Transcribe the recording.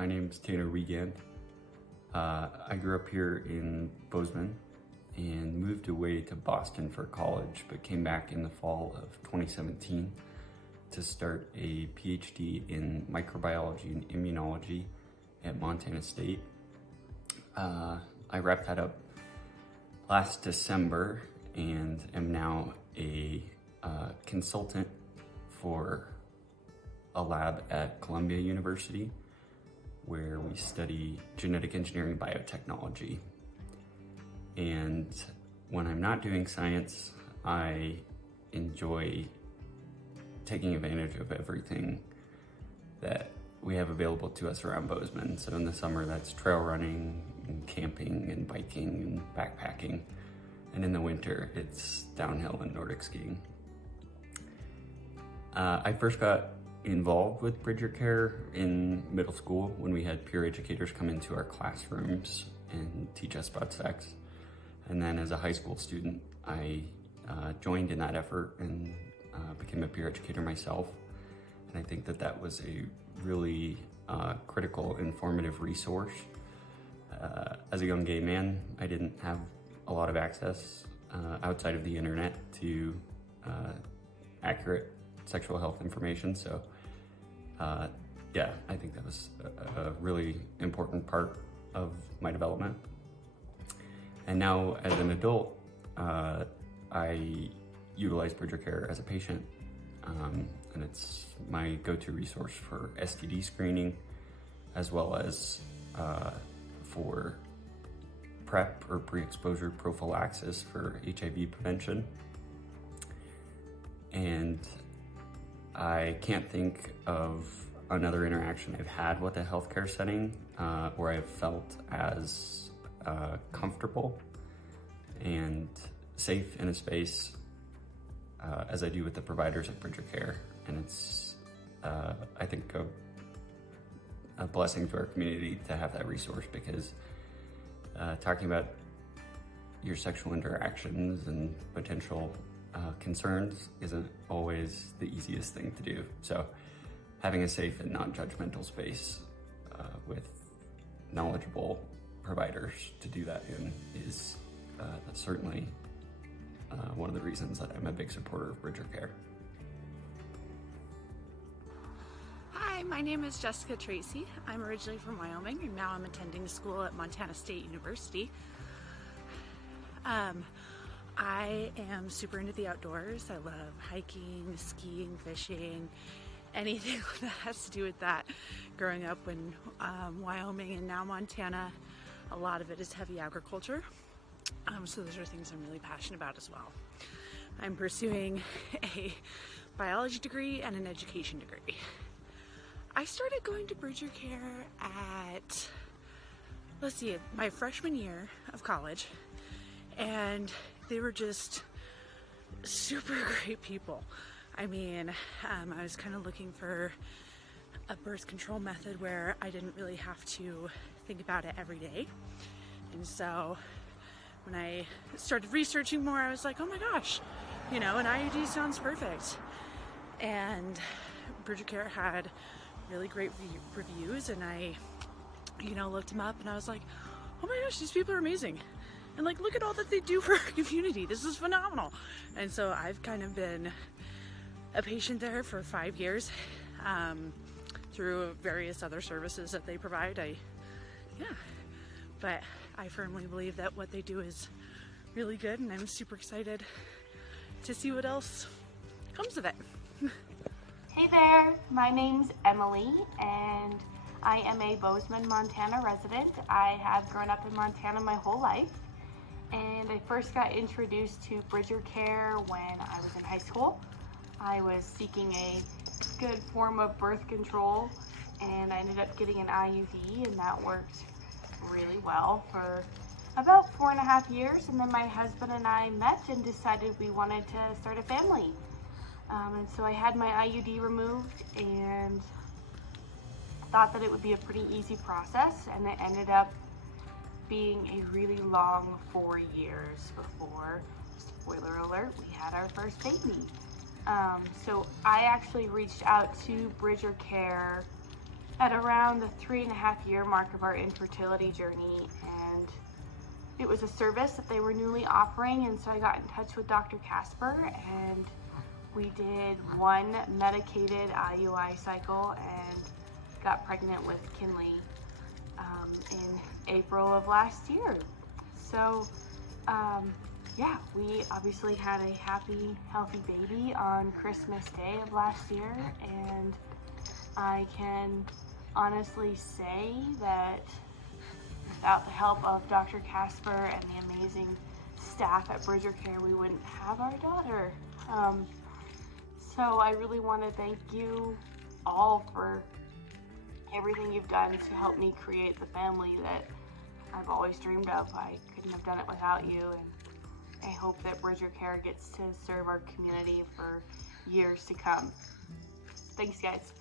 My name's Tanner Wiegand. I grew up here in Bozeman and moved away to Boston for college, but came back in the fall of 2017 to start a PhD in microbiology and immunology at Montana State. I wrapped that up last December and am now a consultant for a lab at Columbia University where we study genetic engineering biotechnology. And when I'm not doing science, I enjoy taking advantage of everything that we have available to us around Bozeman. So in the summer, that's trail running and camping and biking and backpacking. And in the winter, it's downhill and Nordic skiing. I first got involved with Bridgercare in middle school when we had peer educators come into our classrooms and teach us about sex. And then as a high school student, I joined in that effort and became a peer educator myself. And I think that that was a really critical, informative resource. As a young gay man, I didn't have a lot of access outside of the internet to accurate sexual health information. So yeah, I think that was a really important part of my development. And now as an adult, I utilize Bridgercare as a patient. And it's my go-to resource for STD screening, as well as for PrEP or pre-exposure prophylaxis for HIV prevention. And I can't think of another interaction I've had with a healthcare setting where I've felt as comfortable and safe in a space as I do with the providers at Bridgercare. And it's, I think, a blessing to our community to have that resource, because talking about your sexual interactions and potential concerns isn't always the easiest thing to do. So having a safe and non-judgmental space with knowledgeable providers to do that in is certainly one of the reasons that I'm a big supporter of Bridgercare. Hi, my name is Jessica Tracy. I'm originally from Wyoming, and now I'm attending school at Montana State University. I am super into the outdoors. I love hiking, skiing, fishing, anything that has to do with that. Growing up in Wyoming and now Montana, a lot of it is heavy agriculture. So those are things I'm really passionate about as well. I'm pursuing a biology degree and an education degree. I started going to Bridgercare at, my freshman year of college, and they were just super great people. I mean, I was kind of looking for a birth control method where I didn't really have to think about it every day. And so when I started researching more, I was like, oh my gosh, an IUD sounds perfect. And Bridgercare had really great reviews, and I, looked them up, and I was like, oh my gosh, these people are amazing. And look at all that they do for our community. This is phenomenal. And so I've kind of been a patient there for 5 years through various other services that they provide. But I firmly believe that what they do is really good, and I'm super excited to see what else comes of it. Hey there, my name's Emily, and I am a Bozeman, Montana resident. I have grown up in Montana my whole life, and I first got introduced to Bridgercare when I was in high school. I was seeking a good form of birth control, and I ended up getting an IUD, and that worked really well for about 4.5 years. And then my husband and I met and decided we wanted to start a family. And so I had my IUD removed and thought that it would be a pretty easy process, and it ended up being a really long 4 years before, spoiler alert, we had our first baby. So I actually reached out to Bridgercare at around the 3.5-year mark of our infertility journey, and it was a service that they were newly offering, and so I got in touch with Dr. Casper, and we did one medicated IUI cycle and got pregnant with Kinley in April of last year. So yeah, we obviously had a happy, healthy baby on Christmas Day of last year, and I can honestly say that without the help of Dr. Casper and the amazing staff at Bridgercare, we wouldn't have our daughter. So I really want to thank you all for everything you've done to help me create the family that I've always dreamed of. I couldn't have done it without you, and I hope that Bridgercare gets to serve our community for years to come. Thanks, guys.